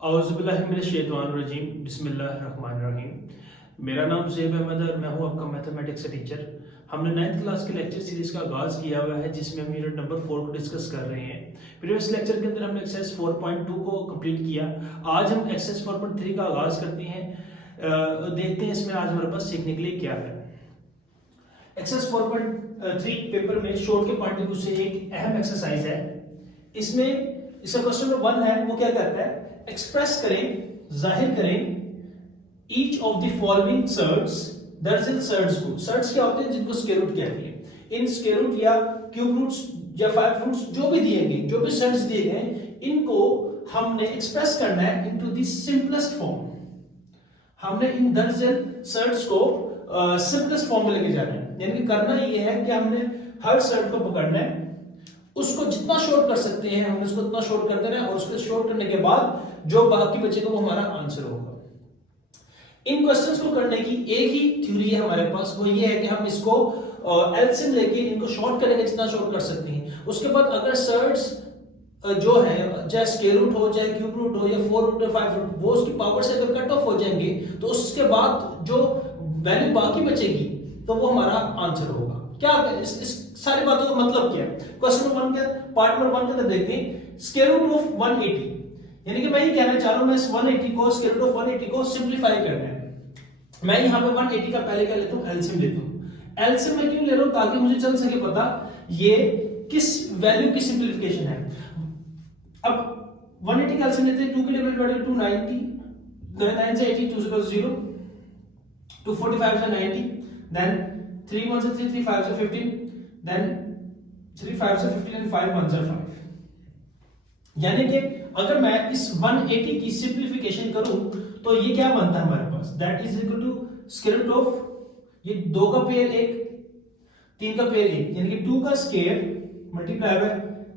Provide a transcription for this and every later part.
औज़ुबिल्लाहिमिनश्शैतानिर्रजीम बिस्मिल्लाहिर्रहमानिर्रहीम। मेरा नाम ज़ेब अहमद है और मैं हूँ आपका मैथमेटिक्स का टीचर। हमने 9th क्लास के लेक्चर सीरीज़ का आगाज़ किया हुआ है जिसमें हम यूनिट नंबर 4 को डिस्कस कर रहे हैं। प्रीवियस लेक्चर के अंदर हमने एक्सरसाइज 4.2 को कंप्लीट किया। आज हम एक्सरसाइज 4.3 का आगाज़ करते हैं। देखते हैं इसमें आज हमारे पास सीखने के लिए क्या है। एक्सरसाइज 4.3 पेपर में शॉर्ट के पॉइंट ऑफ व्यू से एक अहम एक्सरसाइज है। इसमें इसका क्वेश्चन नंबर 1 है, वो क्या कहता है, एक्सप्रेस करें, जाहिर करें each of the following surds, दरअसल सर्ट्स को, सर्ट्स क्या होते हैं जिनको स्क्वायर रूट कहते हैं। इन स्क्वायर रूट या क्यूब रूट्स या 5 रूट्स जो भी दिए गए, जो भी सर्ट्स दिए गए, इनको हमने एक्सप्रेस करना है इनटू द सिंपलेस्ट फॉर्म। हमने इन दरअसल सर्ट्स को सिंपलेस्ट फॉर्म में लेके जाना है। यानी कि करना ये है कि हमने हर सर्ट को पकड़ना है, उसको जितना शॉर्ट कर सकते हैं हमने उसको उतना शॉर्ट कर देना है, और उसको शॉर्ट करने के बाद जो बाकी बचेगा वो हमारा आंसर होगा। इन क्वेश्चंस को करने की एक ही थ्योरी है हमारे पास, वो ये है कि हम इसको एलसीएम लेके इनको शॉर्ट करेंगे जितना शॉर्ट कर सकते हैं। उसके बाद अगर सर्ट्स जो है, चाहे स्क्वायर रूट हो, चाहे क्यूब रूट हो, या 4 रूट या 5 रूट, वो उसकी पावर से अगर कट ऑफ हो जाएंगे तो उसके बाद जो वैल्यू बाकी बचेगी तो वो हमारा आंसर होगा। क्या इस सारी बातों का मतलब क्या है? क्वेश्चन नंबर 1 के पार्ट नंबर 1 के अंदर देखते हैं स्क्वायर रूट ऑफ 180। यानी कि मैं ये कहना चाह रहा हूं, मैं इस 180 को, स्क्वायर रूट ऑफ 180 को सिंपलीफाई करना है। मैं यहां पे 180 का पहले क्या लेता हूं, एलसीएम लेता हूं। एलसीएम मैं क्यों ले रहा हूं? ताकि मुझे चल सके पता ये किस वैल्यू की सिंपलीफिकेशन है। अब 180 का एलसीएम लेते हैं, 2 की टेबल डिवाइडेड 290, 9 से 80, 2 से 0, 2 45 से 90, देन 3 1 से 3, 3 5 से 15, देन 3 5 से 15 एंड 5 1 से 5। यानी कि अगर मैं इस 180 की सिंपलीफिकेशन करूं तो ये क्या बनता है हमारे पास, that is equal to square root of, ये 2 का पेयर 1, 3 का पेयर 1, यानी कि 2 का स्क्वायर मल्टीप्लाई बाय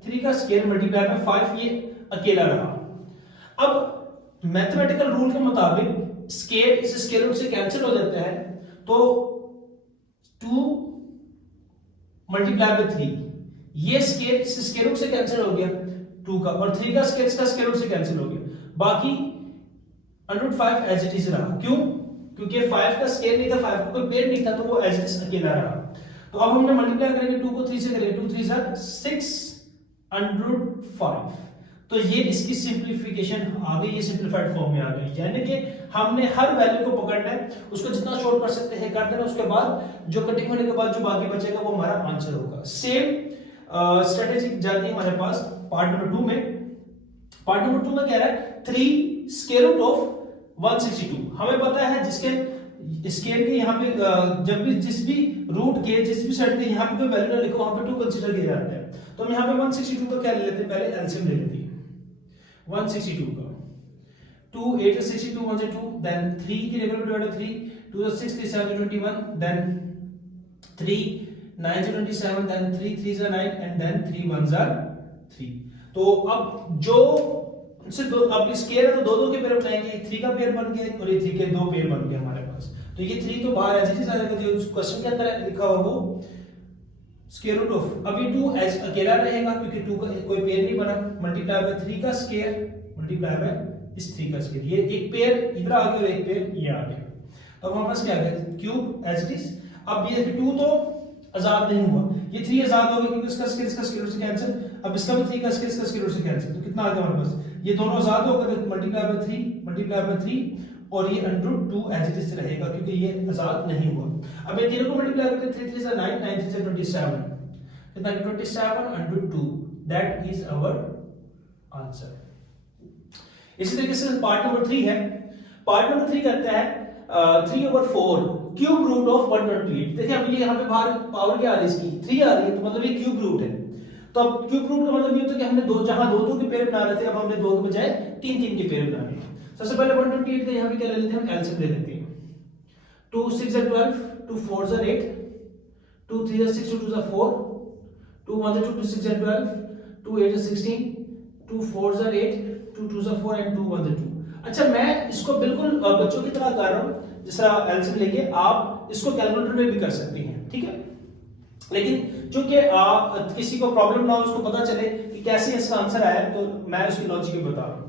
3 का स्क्वायर मल्टीप्लाई बाय 5, ये अकेला रहा। अब मैथमेटिकल रूल के मुताबिक स्क्वायर इस स्क्वायर रूट से कैंसिल हो जाता है, तो 2 मल्टीप्लाई बाय 3, ये स्क्वायर इस स्क्वायर रूट से कैंसिल हो गया 2 का, और 3 का स्क्वायर इसका स्क्वायर रूट से कैंसिल हो गया, बाकी √5 एज इट इज रहा। क्यों? क्योंकि 5 का स्क्वायर नहीं था, 5 का कोई पेयर नहीं था, तो वो एज इट इज अकेला रहा। तो अब हमने मल्टीप्लाई करेंगे 2 को 3 से करेंगे, 2 3 605, तो ये इसकी सिंपलीफिकेशन आ गई, ये सिंपलीफाइड फॉर्म में आ गई। यानी कि हमने हर वैल्यू को पकड़ना है, उसको जितना शॉर्ट कर सकते हैं कर देना, उसके बाद जो कटिंग होने के बाद जो बाकी बचेगा वो हमारा आंसर होगा। सेम स्ट्रेटेजी जाती है हमारे पास पार्ट नंबर 2 में। पार्ट नंबर 2 में कह रहा है 3 स्क्वायर रूट ऑफ 162। हमें पता है जिसके स्क्वायर के यहाँ पे जब भी जिस भी रूट के जिस भी सेट के यहाँ पे कोई वैल्यू ना लिखो, वहां पे 2 कंसीडर किया जाता है। तो हम यहाँ पे 162 का क्या ले लेते हैं, पहले एलसीएम ले लेते हैं 162 का। 2 8 से 62 1 से 2, देन 3 की टेबल डिवाइड 3, 2 से 6 3 7 21, देन 3 9 से 27, देन 3 3 से 9 एंड देन 3 1 से 3। तो अब जो से दो, अब स्क्वायर है तो दो के पेयर बनाएंगे, 3 का पेयर बन गया और ये 3 के 2 पेयर बन गए हमारे पास। तो ये 3 तो बाहर एज इट इज आ जाएगा, जो क्वेश्चन के अंदर लिखा हुआ वो स्क्वायर रूट ऑफ, अभी 2 एज अकेला रहेगा क्योंकि 2 का कोई पेयर नहीं बना, मल्टीप्लाई बाय 3 का स्क्वायर मल्टीप्लाई बाय इस 3 का स्क्वायर, ये एक पेयर इधर आ गया और एक पेयर ये आ गया। तो हमारे पास क्या आ गया, क्यूब एज इट इज। अब ये 2 तो आजाद नहीं हुआ, ये 3 आजाद हो गया क्योंकि इसका स्क्वायर रूट से कैंसिल, अब इसका भी 3 का स्क्वायर इसका स्क्वायर रूट से कैंसिल, तो कितना आ गया हमारे पास, ये दोनों आजाद हो गए, मल्टीप्लाई बाय 3 मल्टीप्लाई बाय 3 और ये √2 एज इट इज रहेगा क्योंकि ये आजाद नहीं हुआ। अब ये तीनों को मल्टीप्लाई करके 3 3 से 9 9 3 से 27, कितना 27 √2, दैट इज आवर आंसर। इसी तरीके से पार्ट नंबर 3 है। पार्ट नंबर 3 कहता है 3/4 क्यूब रूट ऑफ 128। देखिए अब ये यहाँ पे बाहर पावर क्या आ रही है, इसकी 3 आ रही है, तो मतलब ये क्यूब रूट है। तो अब क्यूब रूट का मतलब ये होता है कि हमने जहां दो के पेयर बना रहे थे, अब हमने 2 के बजाय 3 के पेयर बनाने हैं। सबसे पहले 128 का यहाँ पे क्या ले लेते हैं, हम एलसीएम ले लेते हैं। 2 6 are 12, 2 4 are 8, 2 3 are 6, 2 2 are 4, 2 1 are 2, 2 6 are 12, 2 8 are 16, 2 4 are 8, 2 2 are 4 and 2 1 are 2। अच्छा, मैं इसको बिल्कुल बच्चों की तरह कर रहा हूं, जिस तरह एलसीएम लेके आप इसको कैलकुलेटर में भी कर सकते हैं, ठीक है। लेकिन चूंकि किसी को प्रॉब्लम ना हो, उसको पता चले कि कैसे इसका आंसर आया, तो मैं उसकी लॉजिक बता रहा हूं।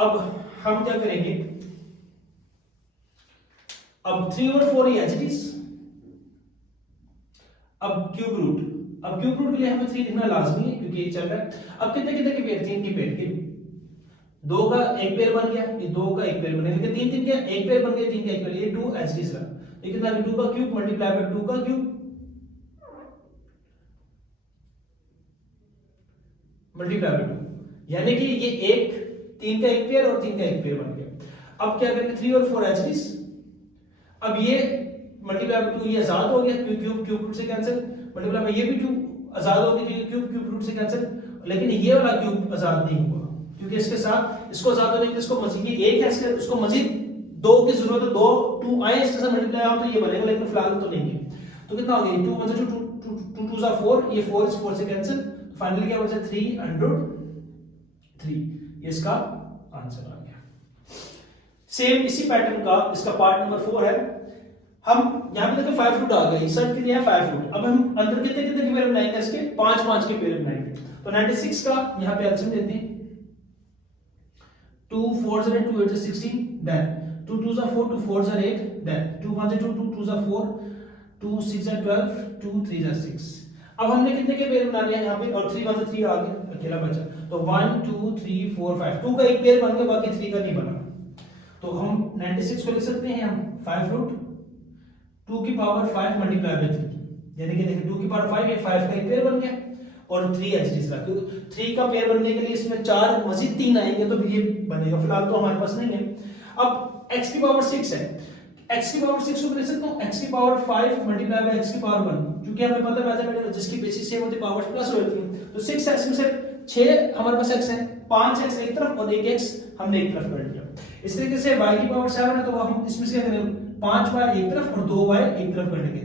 अब हम क्या करेंगे, अब 3/4 एज इट इज। अब क्यूब रूट के लिए हमें 3 लिखना लाजमी है क्योंकि ये चल रहा है। अब कितने कितने के पेयर, 3 के पेयर के, 2 का एक पेयर बन गया, ये 2 का एक पेयर बन गया, लेकिन 3 के एक पेयर बन गया, 3 का एक पेयर, ये 2 एज इट इज रहा। लेकिन अगर 2 का क्यूब मल्टीप्लाई बाय 2 का क्यूब मल्टीप्लाई बाय 2, यानी कि ये एक 3 का एक पेयर और 3 का एक पेयर बन गया। अब क्या करेंगे, 3 और 4 एज इट इज। अब ये मल्टीप्लाई बाय 2 ये आजाद हो गया क्योंकि क्यूब रूट से कैंसिल, मल्टीप्लाई बाय ये भी 2 आजाद हो गया क्योंकि क्यूब रूट से कैंसिल, लेकिन ये वाला क्यूब आजाद नहीं हुआ क्योंकि इसके साथ इसको आजाद होने के लिए इसको मजीद, ये एक है इसके उसको मजीद 2 की जरूरत है, 2 आए इसके साथ मल्टीप्लाई हो तो ये बनेगा, लेकिन फिलहाल तो नहीं है। तो कितना हो गया, 2 1 से 2 2 जा 4, ये 4 इस 4 से कैंसिल, फाइनली क्या बचा 303, ये इसका आंसर आ गया। सेम इसी पैटर्न का इसका पार्ट नंबर 4 है। हम यहां पे देखो 5 रूट आ गए, सर के लिए है 5 रूट। अब हम अंदर कितने कितने के पेयर बनाएंगे, इसके 5 5 के पेयर बनाएंगे। तो 96 का यहां पे एलसीएम लेते हैं, 2 4 0 2 8 16, देन 2 2 4 2 4 8, देन 2 1 2 2 2 4 2 6 12 2 3 6। अब हमने कितने के पेयर बनाने हैं यहां पे, और 3 1 3 आ गया, अकेला बचा, तो 1 2 3 4 5, 2 का एक पेयर बन गया, बाकी 3 का नहीं बना। तो हम 96 को लिख सकते हैं हम 5 रूट 2 की पावर 5 मल्टीप्लाई बाय 3, यानी कि देखिए 2 की पावर 5, ये 5 का एक पेयर बन गया और 3 एच डी रहा, क्योंकि 3 का पेयर बनने के लिए इसमें 4 मजीद 3 आएंगे तो ये बनेगा, फिलहाल तो हमारे पास नहीं है। अब x की पावर 6 है, x की पावर 6 को लिख सकता हूं x की पावर 5 मल्टीप्लाई बाय x की पावर 1, क्योंकि हमें पता है मैथमेटिक्स जिसकी बेसिस सेम होती है पावर्स प्लस होती है। तो 6 है, इसमें से 6 हमारे पास x है, 5 x एक तरफ और 1 x हमने एक तरफ कर लिया। इस तरीके से y की पावर 7 है, तो हम इसमें से क्या करेंगे, 5 y एक तरफ और 2 y एक तरफ कर लेंगे।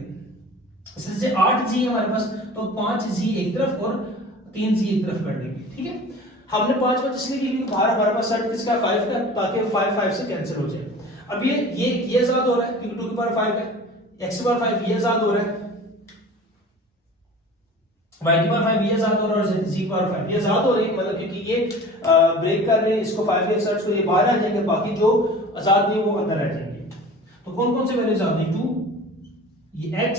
इस तरह से 8 g हमारे पास, तो 5 g एक तरफ और 3 g एक तरफ कर लेंगे, ठीक है। हमने 5 5 इसलिए की क्योंकि बाहर हमारे पास सेट किसका 5 का, ताकि 5 5 से कैंसिल हो जाए। अब ये आजाद हो रहा है क्योंकि 2 की पावर 5 है, x की पावर 5 ये आजाद हो रहा है, y की पावर 5 ये आजाद हो रहा है और z की पावर 5 ये आजाद हो रही है, मतलब क्योंकि ये ब्रेक कर रहे हैं इसको 5 के सर्च को, ये बाहर आ जाएंगे, बाकी जो आजाद नहीं वो अंदर आ जाएंगे। तो कौन कौन से वैल्यूज आजाद नहीं, 2 ये x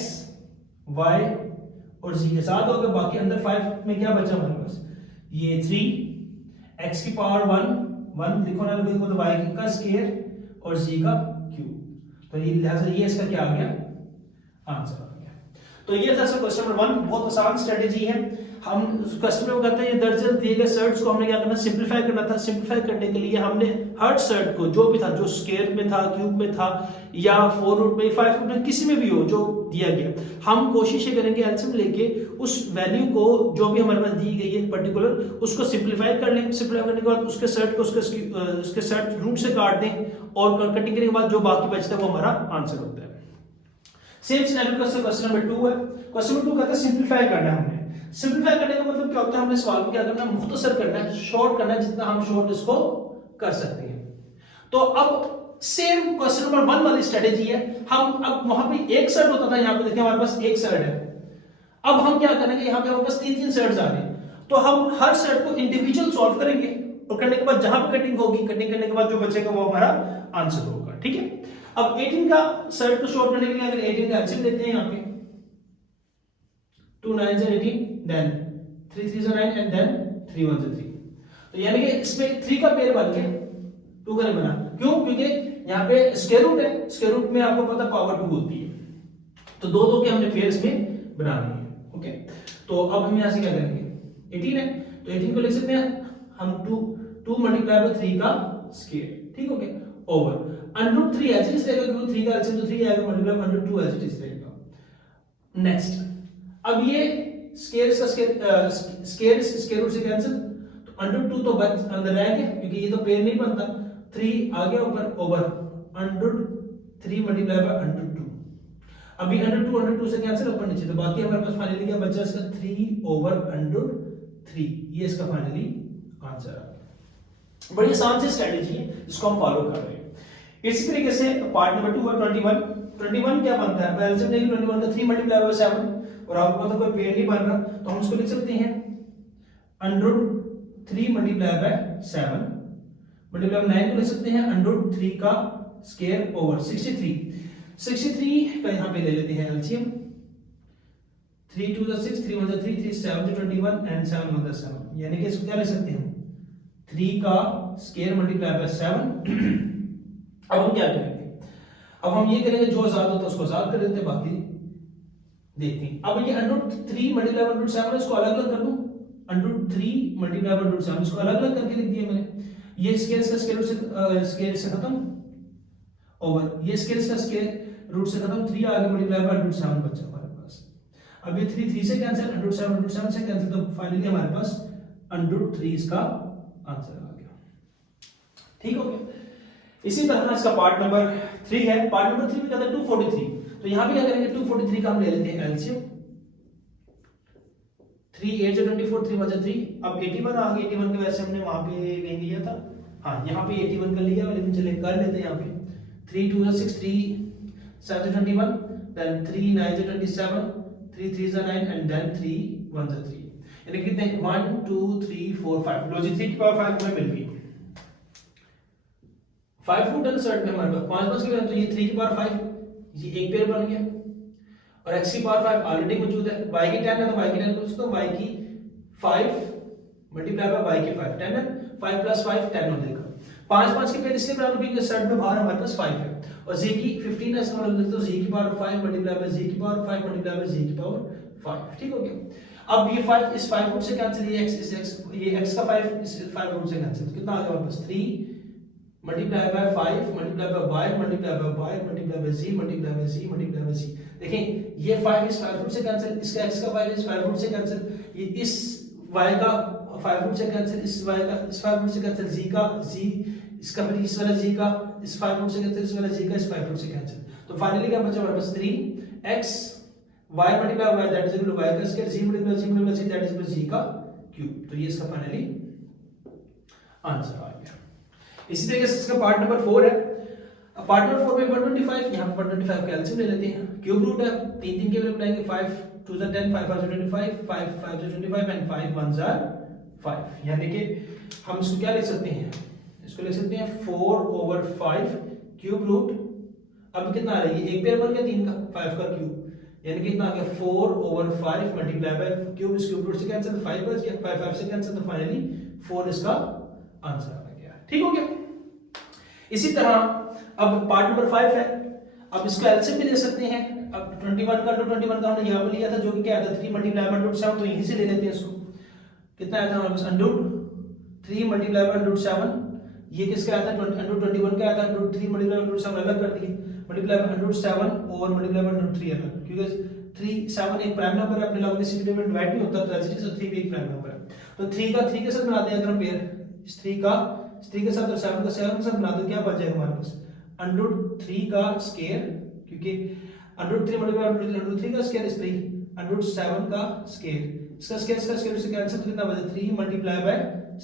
y और z आजाद हो गए, बाकी अंदर 5 में क्या बचा हमारे पास, ये 3 x की पावर 1 लिखो ना लिखो, तो y का स्क्वायर और z का क्यूब, तो ये लिहाजा ये इसका क्या आ गया, आंसर आ गया। तो ये था सर क्वेश्चन नंबर 1, बहुत आसान स्ट्रेटजी है। हम क्वेश्चन में कहते हैं ये दर्जन दिए गए सर्ट्स को हमने क्या करना, सिंपलीफाई करना था। सिंपलीफाई करने के लिए हमने हर सर्ट को जो भी था, जो स्क्वायर में था, क्यूब में था, या 4 रूट में, 5 रूट में, किसी में भी हो जो दिया गया, हम कोशिश करेंगे एलसीएम लेके उस वैल्यू को जो भी हमारे पास दी गई है पर्टिकुलर, उसको सिंपलीफाई कर लें। सिंपलीफाई करने के बाद उसके सर्ट को उसके सर्ट रूट से काट दें, और कटिंग करने के बाद जो बाकी बचता है वो हमारा आंसर होता है। सेम सिनेरियो का क्वेश्चन नंबर 2 है। क्वेश्चन नंबर 2 कहता है सिंपलीफाई करना है हमें। सिंपलीफाई करने का मतलब क्या होता है, हमने सवाल को क्या करना है, मुख्तसर करना है, शॉर्ट करना है, जितना हम शॉर्ट इसको कर सकते हैं। तो अब सेम क्वेश्चन नंबर 1 वाली स्ट्रेटेजी है। हम अब वहां पे एक सर्ट होता था, यहाँ पे देखिए हमारे पास एक सर्ट है। अब हम क्या करेंगे, यहाँ पे हमारे पास 3 सर्ट्स आ रहे हैं, तो हम हर सर्ट को इंडिविजुअल सॉल्व करेंगे, और करने के बाद जहां पे कटिंग होगी, कटिंग करने के बाद जो बचेगा वो हमारा आंसर होगा, ठीक है। अब 18 का सर्ट को शॉर्ट करने के लिए अगर 18 का एलसीएम लेते हैं, यहाँ पे 2 9 से 18, देन 3 3 से 9 एंड देन 3 1 से 3, तो यानी कि इसमें 3 का पेयर बन गया, 2 का नहीं बना। क्यों? क्योंकि यहाँ पे स्क्वायर रूट है, स्क्वायर रूट में आपको पता पावर 2 होती है, तो 2 2 के हमने पेयर इसमें बनाने हैं, ओके। तो अब हम यहाँ से क्या करेंगे, 18 है तो 18 को लिख सकते हैं हम 2 मल्टीप्लाई बाय 3 का स्क्वायर, ठीक हो गया, ओवर √3 एज इट इज रहेगा, क्योंकि 3 का एलसीएम तो 3 आएगा, मल्टीप्लाई √2 एज इट इज रहेगा। नेक्स्ट, अब ये स्क्वायर का स्क्वायर रूट से कैंसिल, तो √2 तो बच अंदर रह गया, क्योंकि ये तो पेयर नहीं बनता, 3 आ गया ऊपर, ओवर √3 मल्टीप्लाई बाय √2। अभी √2 से कैंसिल ऊपर नीचे, तो बाकी हमारे पास फाइनली क्या बचा, इसका 3/√3, ये इसका फाइनली आंसर आ गया। बड़ी आसान सी स्ट्रेटजी है जिसको हम फॉलो कर रहे हैं। इसी तरीके से पार्ट नंबर 2 है 21 क्या बनता है, मैं एलसीएम लेंगे 21 का 3 मल्टीप्लाई बाय 7, और आपको पता कोई पेयर नहीं बन रहा, तो हम इसको लिख सकते हैं √3 मल्टीप्लाई बाय 7 मल्टीप्लाई में 9 को लिख सकते हैं √3 का स्क्वायर ओवर 63 का यहाँ पे ले लेते हैं एलसीएम। 3 2 6, 3 1 3, 3 7 21 एंड 7 1 7, यानी कि इसको क्या लिख सकते हैं 3 का स्क्वायर मल्टीप्लाई बाय 7। अब हम क्या करेंगे, अब हम ये करेंगे जो आजाद होता है उसको आजाद कर देते हैं, बाकी देखते हैं। अब ये √3 मल्टीप्लाई बाय √7 इसको अलग अलग कर दूं, √3 मल्टीप्लाई बाय √7 इसको अलग अलग करके लिख दिया मैंने। ये स्क्वायर इसका स्क्वायर से खत्म ओवर ये स्क्वायर इसका स्क्वायर रूट से खत्म, 3 आगे मल्टीप्लाई बाय √7 बचा हमारे पास। अब ये 3 3 से कैंसिल, √7 से कैंसिल, तो फाइनली हमारे पास √3 इसका आंसर आ गया। ठीक हो गया। इसी तरह इसका पार्ट नंबर 3 है। पार्ट नंबर 3 में कहता है 243, तो यहां पे क्या करेंगे 243 का हम ले लेते हैं एलसीएम। 3 8 24, 3 1 3। अब 81 आ गया, 81 के वैसे हमने वहां पे कहीं लिया था, हाँ यहाँ पे 81 कर लिया, लेकिन चले कर लेते हैं यहाँ पे। 3 2 6, 3 7 21, then 3 9 27, 3 3 9 and then 3 1 3, यानी कितने 1 2 3 4 5। लो जी 3 की पावर 5 हमें मिल गई। 5 फुट डन सर्ट में हमारे पास 5 बच गए, तो ये 3 की पावर 5 ये एक पेयर बन गया, और x की पावर 5 ऑलरेडी मौजूद है। y की 10 है तो y की 10 को उसको y की 5 मल्टीप्लाई बाय y की 5, 10 है, 5 प्लस 5 10 हो जाएगा। 5 5 के पेयर इसलिए बना क्योंकि सर्ट में बाहर हमारे पास 5 है, और z की 15 है, इसका मतलब लिखते हो z की पावर 5 मल्टीप्लाई बाय z की पावर 5 मल्टीप्लाई बाय z की पावर 5। ठीक हो गया। अब ये 5 इस 5 रूट से कैंसिल, ये x इस x, ये x का 5 इस 5 रूट से कैंसिल, कितना आ गया हमारे पास 3 multiply by 5 multiply by y multiply bye y multiply bye z multiply by z multiply by z। देखें ये 5 इस 5 रूट से कैंसिल, इसका x का 5 इस 5 रूट से कैंसिल, ये इस y का 5 रूट से कैंसिल, इस y का इस 5 रूट से कैंसिल, z का z इसका फिर इस वाला z का इस 5 रूट से कैंसिल, इस वाला z का इस 5 रूट से कैंसिल, तो फाइनली क्या बचा हमारे पास 3x y multiply by that is equal to y का square, z multiply z that is equal to z का क्यूब। तो ये इसका फाइनली आंसर आ गया। इसी तरीके से इसका पार्ट नंबर 4 है। पार्ट नंबर 4 में 125, यहां पर 125 का एलसीएम ले लेते हैं। क्यूब रूट है, 3 3 के लिए बनाएंगे, 5 2 10, 5 5 25, 5 5 25 एंड 5 1 5, यानी कि हम इसको क्या लिख सकते हैं, इसको लिख सकते हैं 4/5 क्यूब रूट। अब कितना आ रहा है, ये एक पेयर बन गया 3 का 5 का क्यूब, यानी कि कितना आ गया 4/5 मल्टीप्लाई बाय क्यूब, इस क्यूब रूट से कैंसिल, 5 बच गया, 5 5 से कैंसिल, तो फाइनली 4 इसका आंसर आ गया। ठीक हो गया। इसी तरह अब पार्ट नंबर 5 है। अब इसका एलसीएम भी ले सकते हैं। अब 21 का √21 का हमने यहाँ पे लिया था, जो कि क्या था 3 मल्टीप्लाई बाय √7, तो यहीं से ले लेते हैं इसको। कितना आया था हमारे पास √3 मल्टीप्लाई बाय √7, ये किसका आया था √21 का आया था, √3 मल्टीप्लाई बाय √7 अलग कर दिए, मल्टीप्लाई बाय √7 और मल्टीप्लाई बाय √3 अलग, क्योंकि 3 7 एक प्राइम नंबर है, अपने लॉगरिथम में डिवाइड नहीं होता, तो ऐसे 3 भी एक प्राइम नंबर है, तो 3 का 3 के साथ बनाते हैं अगर हम पेयर, इस 3 का 3 के साथ और 7 का 7 के साथ बना दो, क्या बच जाएगा हमारे पास √3 का स्क्वायर, क्योंकि √3 मल्टीप्लाई बाय √3 का स्क्वायर इस 3 √7 का स्क्वायर, इसका स्क्वायर से कैंसिल, कितना बचा 3 मल्टीप्लाई बाय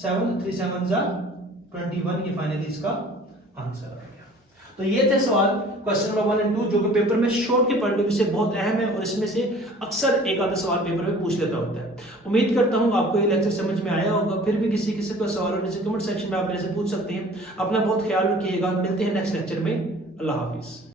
7, 3 7 जा 21, ये फाइनली इसका आंसर आ गया। तो ये थे सवाल क्वेश्चन नंबर 1 एंड 2, जो कि पेपर में शॉर्ट के पॉइंट ऑफ व्यू से बहुत अहम है, और इसमें से अक्सर एक आधा सवाल पेपर में पूछ लेता होता है। उम्मीद करता हूं आपको ये लेक्चर समझ में आया होगा। फिर भी किसी किसी का सवाल होने से कमेंट सेक्शन में आप मेरे से पूछ सकते हैं। अपना बहुत ख्याल रखिएगा, मिलते हैं नेक्स्ट लेक्चर में। अल्लाह हाफिज।